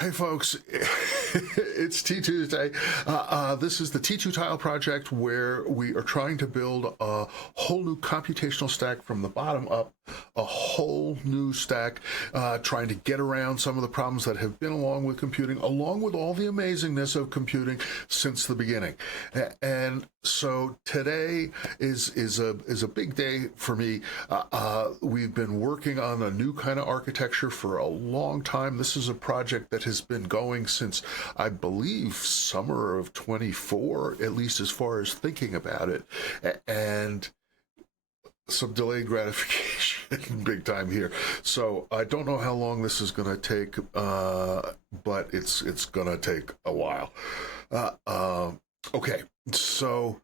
Hey folks, it's T2sday. This is the T2 tile project where we are trying to build a whole new computational stack from the bottom up, a whole new stack, trying to get around some of the problems that have been along with computing, along with all the amazingness of computing since the beginning. And so today is a big day for me. We've been working on a new kind of architecture for a long time. This is a project that has been going since, I believe, summer of 24, at least as far as thinking about it, and some delayed gratification big time here. So I don't know how long this is going to take, but it's going to take a while. Okay, so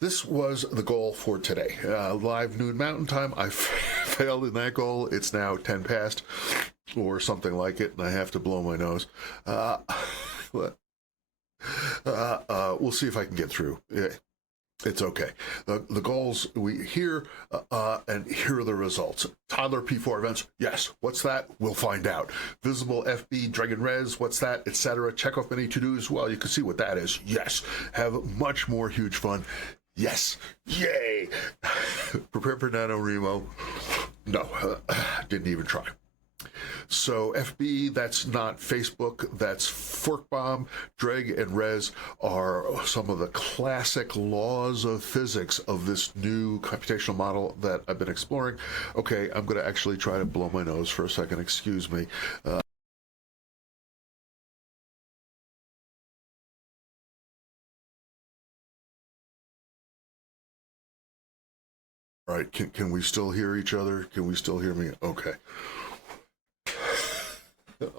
this was the goal for today. Live noon Mountain Time. I failed in that goal. It's now 10 past or something like it, and I have to blow my nose. We'll see if I can get through. It's okay. The goals we hear, and here are the results. Toddler P4 events, yes. What's that? We'll find out. Visible FB Dragon Res, what's that? Etc. Check off many to-dos. Well, you can see what that is. Yes. Have much more huge fun. Yes. Yay. Prepare for NaNoWriMo. No, didn't even try. So FB, that's not Facebook, that's ForkBomb. Dreg and Res are some of the classic laws of physics of this new computational model that I've been exploring. Okay, I'm going to actually try to blow my nose for a second, excuse me. All right, can we still hear each other? Can we still hear me? Okay.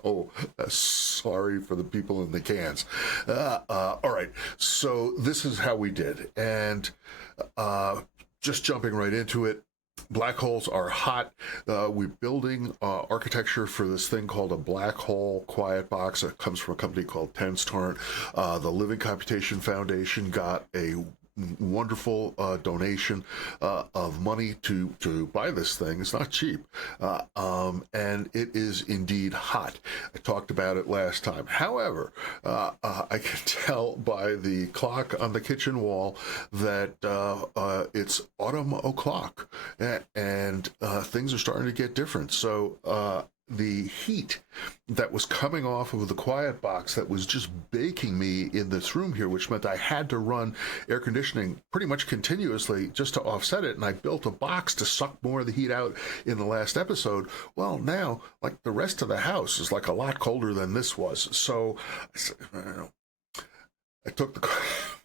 Oh, sorry for the people in the cans. All right, so this is how we did. And just jumping right into it, black holes are hot. We're building architecture for this thing called a black hole quiet box. It comes from a company called T2sday. The Living Computation Foundation got a wonderful donation of money to buy this thing. It's not cheap, and it is indeed hot. I talked about it last time. However, I can tell by the clock on the kitchen wall that it's autumn o'clock, and things are starting to get different. So the heat that was coming off of the quiet box that was just baking me in this room here, which meant I had to run air conditioning pretty much continuously just to offset it. And I built a box to suck more of the heat out in the last episode. Well, now, like the rest of the house is like a lot colder than this was. So I took the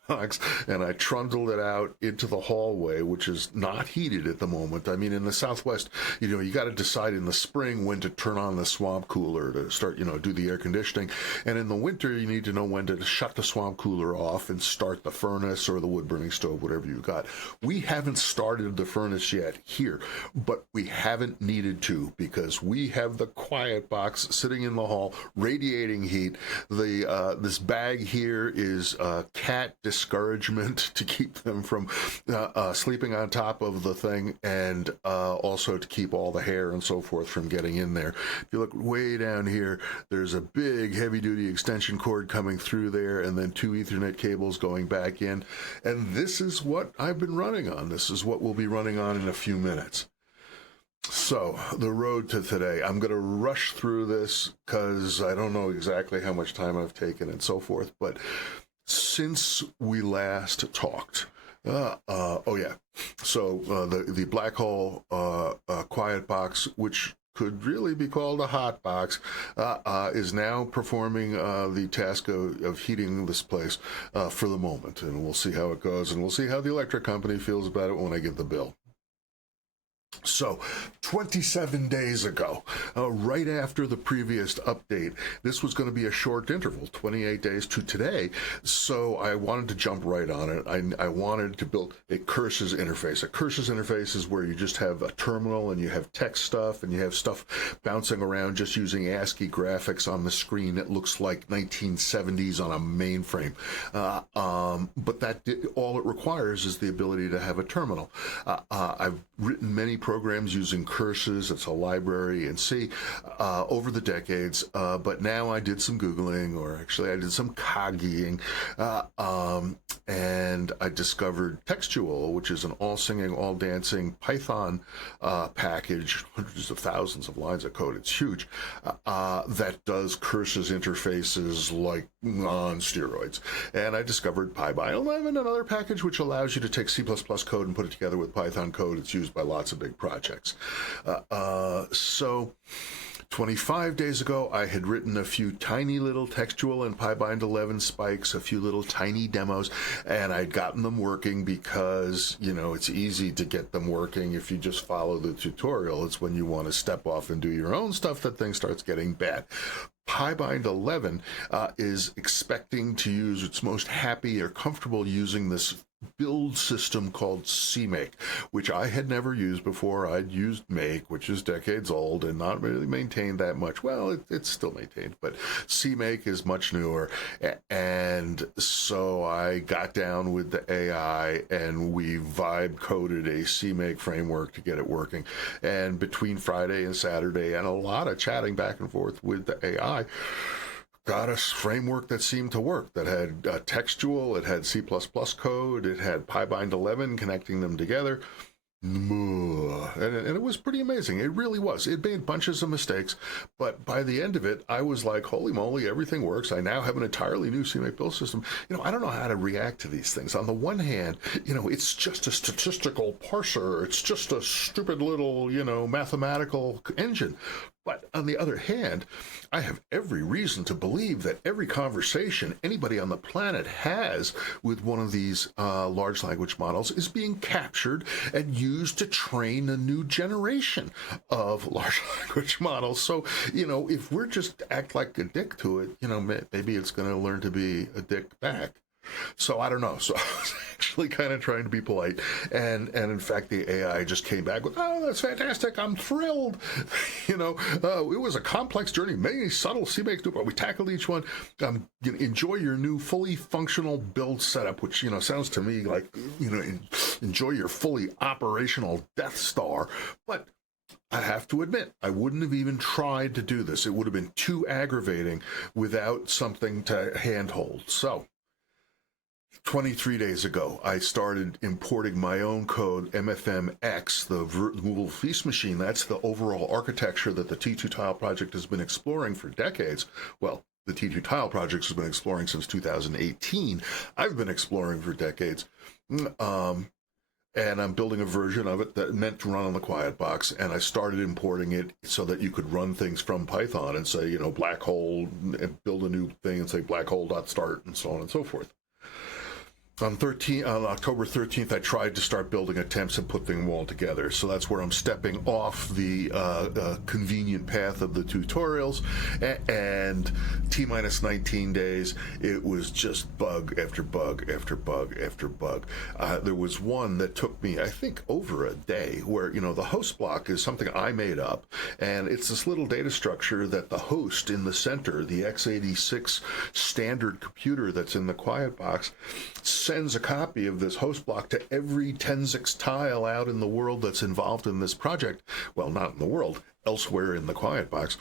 box and I trundled it out into the hallway, which is not heated at the moment. I mean, in the Southwest, you got to decide in the spring when to turn on the swamp cooler to start, do the air conditioning. And in the winter, you need to know when to shut the swamp cooler off and start the furnace or the wood burning stove, whatever you got. We haven't started the furnace yet here, but we haven't needed to because we have the quiet box sitting in the hall, radiating heat. This bag here is cat discouragement to keep them from sleeping on top of the thing, and also to keep all the hair and so forth from getting in there. If you look way down here, there's a big heavy-duty extension cord coming through there, and then 2 Ethernet cables going back in. And this is what I've been running on. This is what we'll be running on in a few minutes. So, the road to today. I'm going to rush through this because I don't know exactly how much time I've taken and so forth, but since we last talked, oh yeah, so the black hole quiet box, which could really be called a hot box, is now performing the task of heating this place for the moment, and we'll see how it goes, and we'll see how the electric company feels about it when I get the bill. So 27 days ago, right after the previous update, this was going to be a short interval, 28 days to today, so I wanted to jump right on it. I wanted to build a curses interface. A curses interface is where you just have a terminal and you have text stuff and you have stuff bouncing around just using ASCII graphics on the screen. It looks like 1970s on a mainframe, but all it requires is the ability to have a terminal. I've written many programs using curses. It's a library in C over the decades. But now I did some Googling, or actually I did some Kagiing, and I discovered Textual, which is an all-singing, all-dancing Python package, hundreds of thousands of lines of code. It's huge. That does curses interfaces like on steroids. And I discovered PyBind11, another package which allows you to take C++ code and put it together with Python code. It's used by lots of big projects. So 25 days ago, I had written a few tiny little Textual and PyBind11 spikes, a few little tiny demos, and I'd gotten them working because, you know, it's easy to get them working if you just follow the tutorial. It's when you want to step off and do your own stuff that things starts getting bad. PyBind11 is expecting to use, it's most happy or comfortable using this build system called CMake, which I had never used before. I'd used Make, which is decades old and not really maintained that much. Well, it's still maintained, but CMake is much newer. And so I got down with the AI and we vibe coded a CMake framework to get it working. And between Friday and Saturday and a lot of chatting back and forth with the AI, got a framework that seemed to work, that had Textual, it had C++ code, it had PyBind11 connecting them together. And it was pretty amazing. It really was. It made bunches of mistakes, but by the end of it, I was like, holy moly, everything works. I now have an entirely new CMake build system. You know, I don't know how to react to these things. On the one hand, you know, it's just a statistical parser. It's just a stupid little, you know, mathematical engine. But on the other hand, I have every reason to believe that every conversation anybody on the planet has with one of these large language models is being captured and used to train a new generation of large language models. So, you know, if we're just act like a dick to it, you know, maybe it's going to learn to be a dick back. So I don't know. So I was actually kind of trying to be polite, and in fact the AI just came back with, "Oh, that's fantastic! I'm thrilled." You know, it was a complex journey, many subtle CMake, but we tackled each one. Enjoy your new fully functional build setup, which, you know, sounds to me like, you know, enjoy your fully operational Death Star, but I have to admit, I wouldn't have even tried to do this. It would have been too aggravating without something to handhold. So 23 days ago, I started importing my own code, MFMX, the movable feast machine. That's the overall architecture that the T2 project has been exploring for decades. Well, the T2 project has been exploring since 2018. I've been exploring for decades. And I'm building a version of it that meant to run on the quiet box, and I started importing it so that you could run things from Python and say, you know, black hole, and build a new thing and say black hole.start and so on and so forth. On October 13th, I tried to start building attempts and put them all together. So that's where I'm stepping off the convenient path of the tutorials. And T-minus 19 days, it was just bug after bug after bug after bug. There was one that took me, I think, over a day, where, you know, the host block is something I made up. And it's this little data structure that the host in the center, the x86 standard computer that's in the quiet box, sends a copy of this host block to every Tensix tile out in the world that's involved in this project. Well, not in the world, elsewhere in the quiet box.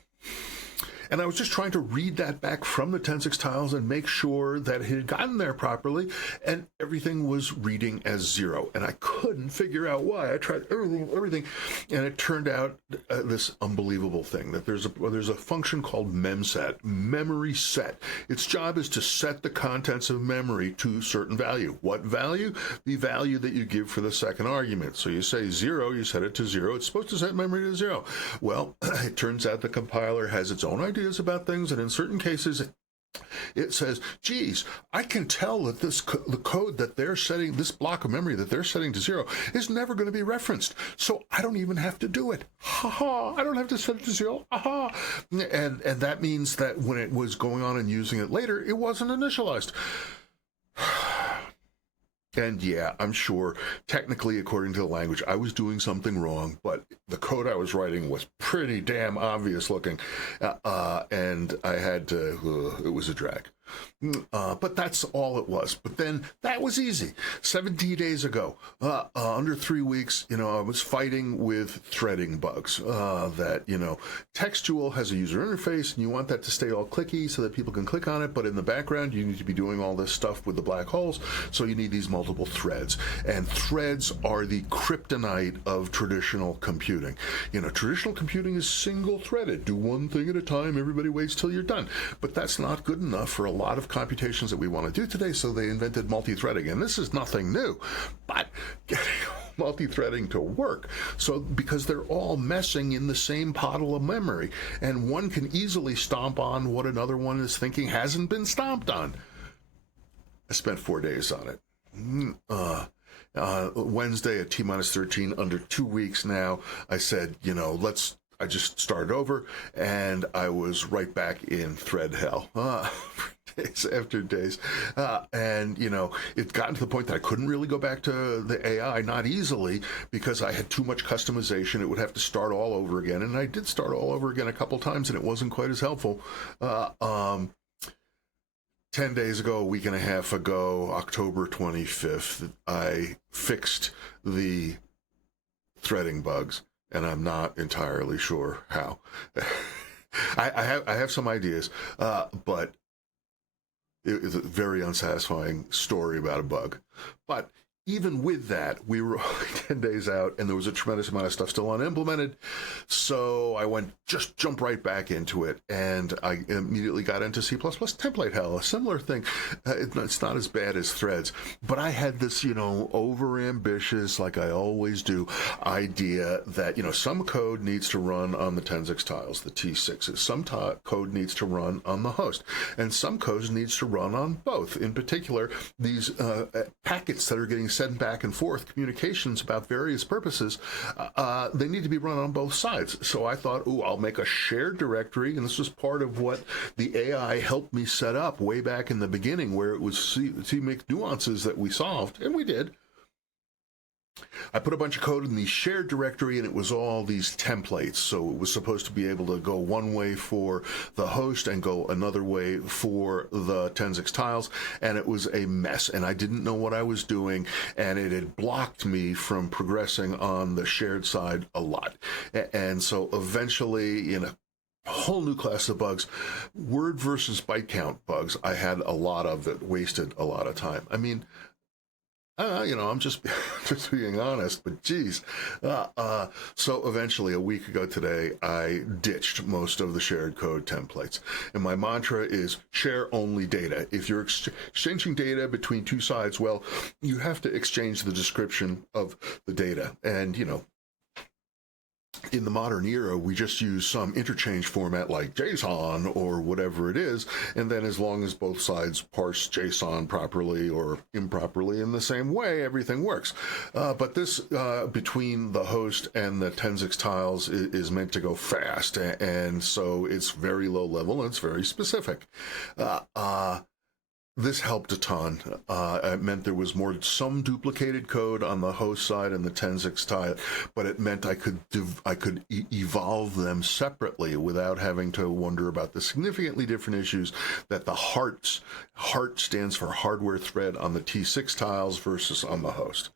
And I was just trying to read that back from the Tensix tiles and make sure that it had gotten there properly, and everything was reading as 0. And I couldn't figure out why. I tried everything, and it turned out this unbelievable thing, that there's a function called memset, memory set. Its job is to set the contents of memory to a certain value. What value? The value that you give for the second argument. So you say 0, you set it to 0. It's supposed to set memory to 0. Well, it turns out the compiler has its own idea about things, and in certain cases it says, geez, I can tell that the code that they're setting, this block of memory that they're setting to 0, is never going to be referenced, so I don't even have to do it. Ha ha, I don't have to set it to 0. Aha. And that means that when it was going on and using it later, it wasn't initialized. And yeah, I'm sure, technically, according to the language, I was doing something wrong, but the code I was writing was pretty damn obvious looking, and I had to, it was a drag. But that's all it was. But then that was easy. 17 days ago, under 3 weeks, I was fighting with threading bugs. That, textual has a user interface, and you want that to stay all clicky so that people can click on it, but in the background, you need to be doing all this stuff with the black holes, so you need these multiple threads. And threads are the kryptonite of traditional computing. Traditional computing is single-threaded. Do one thing at a time, everybody waits till you're done. But that's not good enough for a lot of computations that we want to do today, so they invented multi-threading. And this is nothing new, but getting multi-threading to work, so because they're all messing in the same puddle of memory, and one can easily stomp on what another one is thinking hasn't been stomped on. I spent 4 days on it. Wednesday at T-13, under 2 weeks now, I said, I just started over, and I was right back in thread hell. Days after days. And, it got to the point that I couldn't really go back to the AI, not easily, because I had too much customization. It would have to start all over again. And I did start all over again a couple times, and it wasn't quite as helpful. 10 days ago, a week and a half ago, October 25th, I fixed the threading bugs, and I'm not entirely sure how. I have some ideas, but it's a very unsatisfying story about a bug. But even with that, we were only 10 days out, and there was a tremendous amount of stuff still unimplemented. So I jumped right back into it, and I immediately got into C++ template hell, a similar thing. It's not as bad as threads, but I had this, over-ambitious, like I always do, idea that, some code needs to run on the 10.6 tiles, the T6s. Some code needs to run on the host, and some code needs to run on both. In particular, these packets that are getting sent back and forth, communications about various purposes, they need to be run on both sides. So I thought, I'll make a shared directory, and this was part of what the AI helped me set up way back in the beginning, where it was CMake nuances that we solved, and we did. I put a bunch of code in the shared directory, and it was all these templates. So it was supposed to be able to go one way for the host and go another way for the 10.6 tiles, and it was a mess, and I didn't know what I was doing, and it had blocked me from progressing on the shared side a lot. And so eventually, in a whole new class of bugs, word versus byte count bugs, I had a lot of that wasted a lot of time. I mean, I'm just being honest, but geez. So eventually, a week ago today, I ditched most of the shared code templates. And my mantra is share only data. If you're exchanging data between two sides, well, you have to exchange the description of the data. And, in the modern era, we just use some interchange format like JSON or whatever it is, and then as long as both sides parse JSON properly or improperly in the same way, everything works. But this, between the host and the 10.6 tiles, is meant to go fast, and so it's very low level and it's very specific. This helped a ton. It meant there was some duplicated code on the host side and the 10.6 tile, but it meant I could evolve them separately without having to wonder about the significantly different issues that the heart stands for hardware thread on the T6 tiles versus on the host.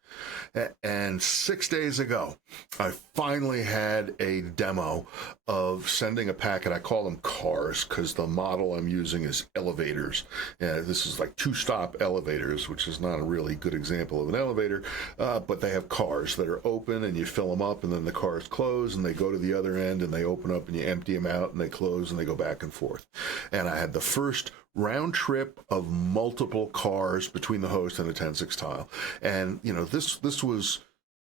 And 6 days ago, I finally had a demo of sending a packet. I call them cars because the model I'm using is elevators. This is like two-stop elevators, which is not a really good example of an elevator, but they have cars that are open, and you fill them up, and then the cars close, and they go to the other end, and they open up, and you empty them out, and they close, and they go back and forth. And I had the first round trip of multiple cars between the host and the 10.6 tile. And, this was,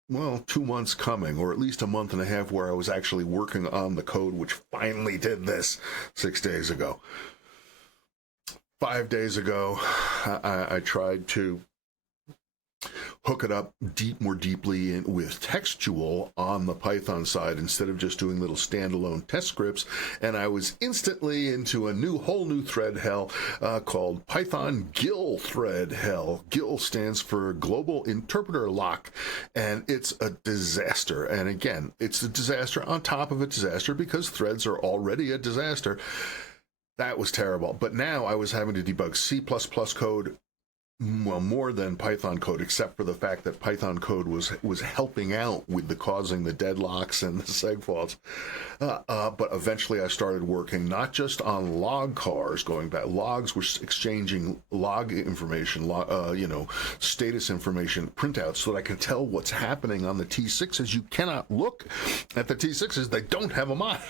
2 months coming, or at least a month and a half, where I was actually working on the code, which finally did this 6 days ago. 5 days ago, I tried to hook it up more deeply with textual on the Python side instead of just doing little standalone test scripts, and I was instantly into a whole new thread hell called Python GIL thread hell. GIL stands for Global Interpreter Lock, and it's a disaster. And again, it's a disaster on top of a disaster because threads are already a disaster. that was terrible. But now I was having to debug C++ code, well, more than Python code, except for the fact that Python code was helping out with the causing the deadlocks and the seg faults. But eventually I started working not just on log cars, going back. Logs were exchanging log information, status information printouts, so that I can tell what's happening on the T6s. You cannot look at the T6s. They don't have a monitor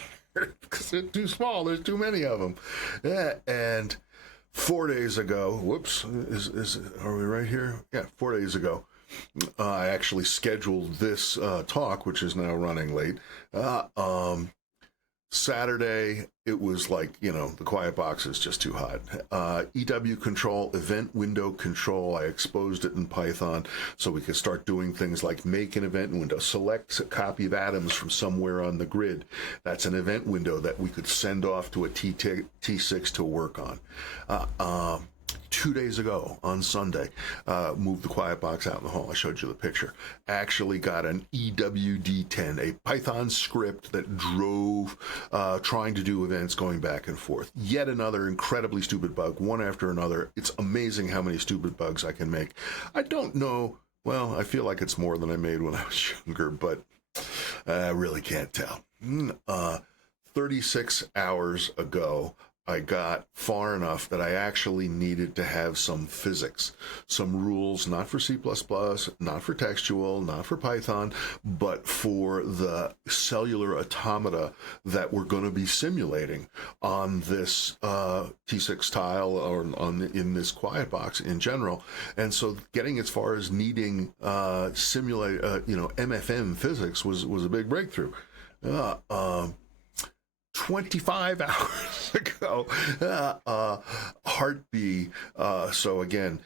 because they're too small. There's too many of them. Yeah, and 4 days ago, whoops, are we right here? Yeah, 4 days ago, I actually scheduled this talk, which is now running late. Saturday, it was like, the quiet box is just too hot. EW control, event window control, I exposed it in Python so we could start doing things like make an event window, select a copy of atoms from somewhere on the grid. That's an event window that we could send off to a T6 to work on. 2 days ago on Sunday, moved the quiet box out in the hall. I showed you the picture. Actually got an EWD10, a Python script that drove trying to do events going back and forth. Yet another incredibly stupid bug, one after another. It's amazing how many stupid bugs I can make. I don't know. Well, I feel like it's more than I made when I was younger, but I really can't tell. 36 hours ago, I got far enough that I actually needed to have some physics, some rules, not for C++, not for textual, not for Python, but for the cellular automata that we're going to be simulating on this T6 tile or in this quiet box in general. And so getting as far as needing MFM physics was a big breakthrough. 25 hours ago, Heartbee. So again,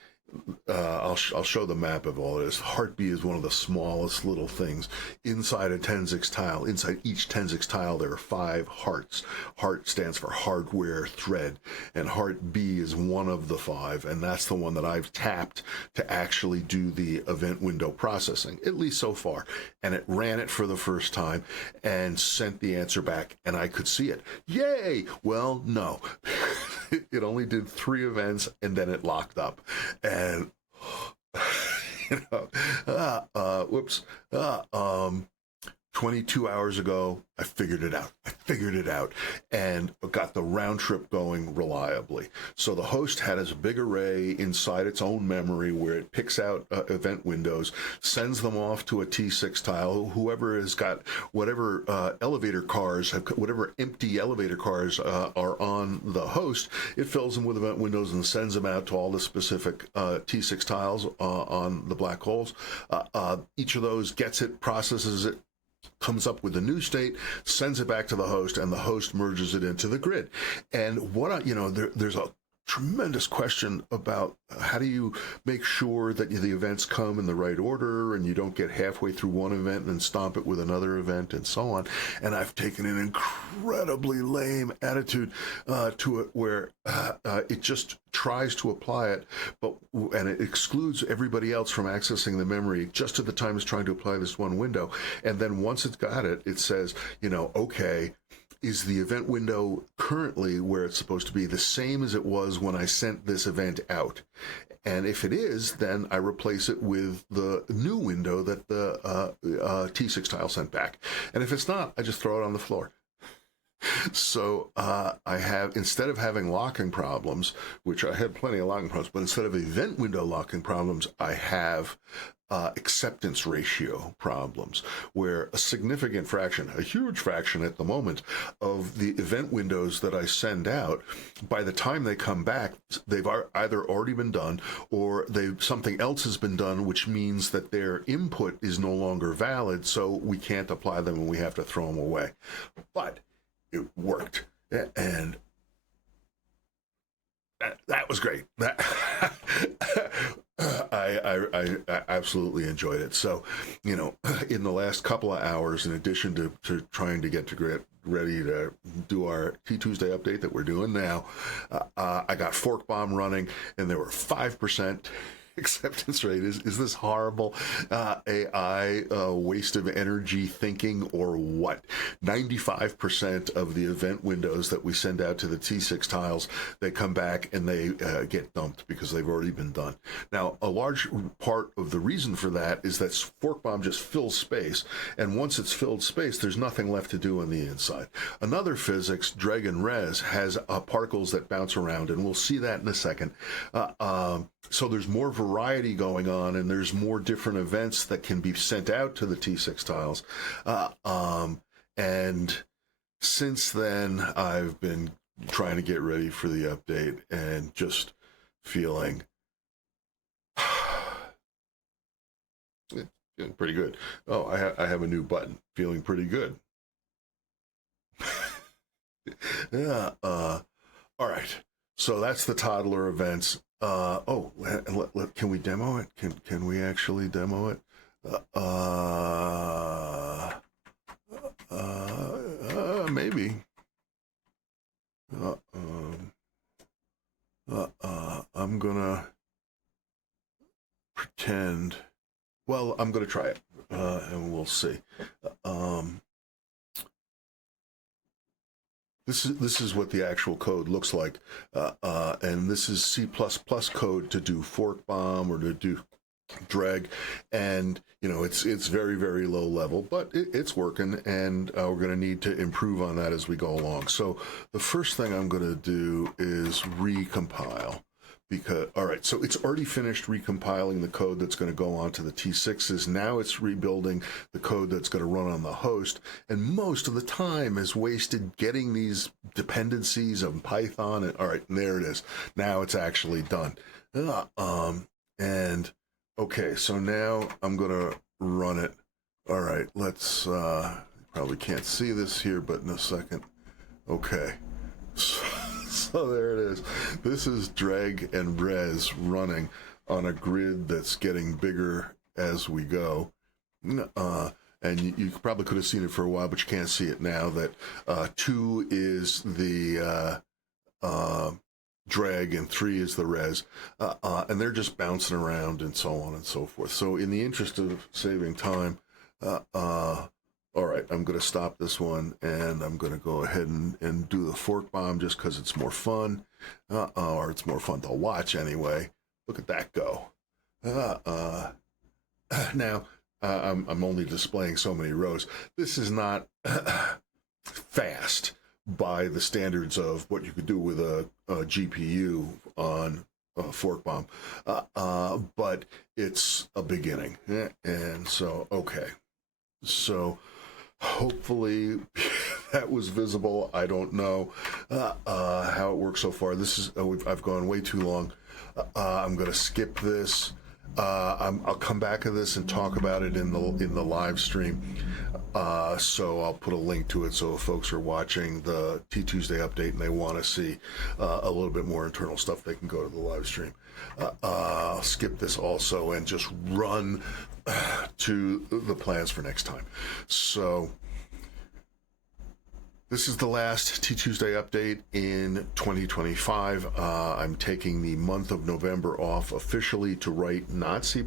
I'll show the map of all this. Heartbee is one of the smallest little things inside a Tensix tile. Inside each Tensix tile, there are 5 hearts. Heart stands for hardware thread, and Heartbee is one of the 5, and that's the one that I've tapped to actually do the event window processing, at least so far. And it ran it for the first time and sent the answer back, and I could see it. Yay! Well, no. It only did 3 events, and then it locked up. And, 22 hours ago, I figured it out. And got the round trip going reliably. So the host had a big array inside its own memory where it picks out event windows, sends them off to a T6 tile. Whoever has got whatever elevator cars, whatever empty elevator cars are on the host, it fills them with event windows and sends them out to all the specific T6 tiles on the black holes. Each of those gets it, processes it, comes up with a new state, sends it back to the host, and the host merges it into the grid. And there's a tremendous question about how do you make sure that the events come in the right order and you don't get halfway through one event and then stomp it with another event and so on. And I've taken an incredibly lame attitude to it where it just tries to apply it, and it excludes everybody else from accessing the memory just at the time it's trying to apply this one window. And then once it's got it, it says, okay, is the event window currently where it's supposed to be the same as it was when I sent this event out? And if it is, then I replace it with the new window that the T6 tile sent back. And if it's not, I just throw it on the floor. So I have, instead of having locking problems, which I had plenty of locking problems, but instead of event window locking problems, I have acceptance ratio problems, where a significant fraction, a huge fraction at the moment, of the event windows that I send out, by the time they come back, they've either already been done or something else has been done, which means that their input is no longer valid, so we can't apply them and we have to throw them away. But it worked, and that was great. I absolutely enjoyed it. So, in the last couple of hours, in addition to trying to get ready to do our T2sday update that we're doing now, I got Fork Bomb running, and there were 5% acceptance rate. Is this horrible AI waste of energy thinking or what? 95% of the event windows that we send out to the T6 tiles, they come back and they get dumped because they've already been done. Now, a large part of the reason for that is that fork bomb just fills space, and once it's filled space, there's nothing left to do on the inside. Another physics, dreg and res, has particles that bounce around, and we'll see that in a second. So there's more variety going on, and there's more different events that can be sent out to the T6 tiles. And since then, I've been trying to get ready for the update and just feeling pretty good. Oh, I have a new button. Feeling pretty good. Yeah. All right. So that's the toddler events. Can we demo it? Can we actually demo it? Maybe. I'm gonna pretend. Well, I'm gonna try it, and we'll see. This is what the actual code looks like, and this is C++ code to do fork bomb or to do drag, and it's very, very low level, but it's working, and we're going to need to improve on that as we go along. So the first thing I'm going to do is recompile. Because, all right, so it's already finished recompiling the code that's going to go onto the T6s. Now it's rebuilding the code that's going to run on the host. And most of the time is wasted getting these dependencies of Python. And all right, and there it is. Now it's actually done. And okay, so now I'm going to run it. All right, let's, probably can't see this here, but in a second. Okay. So there it is. This is drag and res running on a grid that's getting bigger as we go. And you probably could have seen it for a while, but you can't see it now. That 2 is the drag and 3 is the res. And they're just bouncing around and so on and so forth. So in the interest of saving time, all right, I'm going to stop this one, and I'm going to go ahead and do the fork bomb just because it's more fun, or it's more fun to watch anyway. Look at that go. Now, I'm only displaying so many rows. This is not fast by the standards of what you could do with a GPU on fork bomb, but it's a beginning. And so, okay. So hopefully that was visible. I don't know how it works so far. This is I've gone way too long. I'm going to skip this. I'll come back to this and talk about it in the live stream. So I'll put a link to it. So if folks are watching the T2sday update and they want to see a little bit more internal stuff, they can go to the live stream. I'll skip this also and just run to the plans for next time. So this is the last T2sday update in 2025. I'm taking the month of November off officially to write not C++,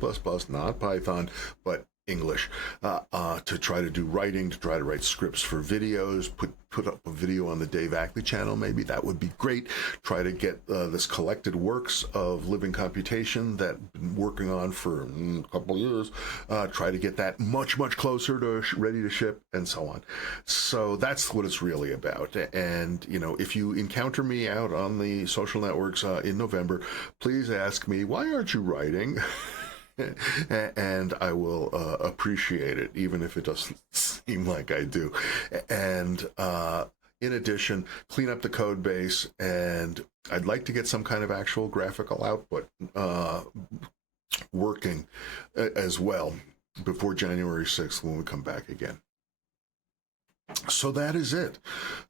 not Python, but English, to try to do writing, to try to write scripts for videos, put up a video on the Dave Ackley channel. Maybe that would be great. Try to get this collected works of living computation that I've been working on for a couple of years. Try to get that much closer to ready to ship, and so on. So that's what it's really about. And if you encounter me out on the social networks in November, please ask me, why aren't you writing? And I will appreciate it, even if it doesn't seem like I do. And in addition, clean up the code base, and I'd like to get some kind of actual graphical output working as well before January 6th when we come back again. So that is it.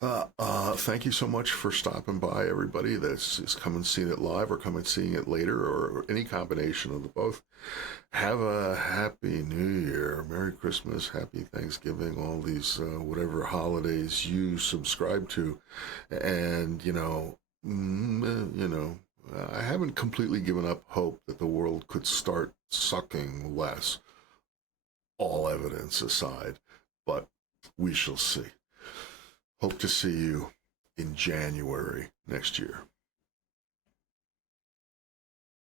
Thank you so much for stopping by, everybody that's come and seen it live or come and seeing it later, or any combination of the both. Have a happy New Year, Merry Christmas, Happy Thanksgiving, all these whatever holidays you subscribe to, and I haven't completely given up hope that the world could start sucking less, all evidence aside, but we shall see. Hope to see you in January next year.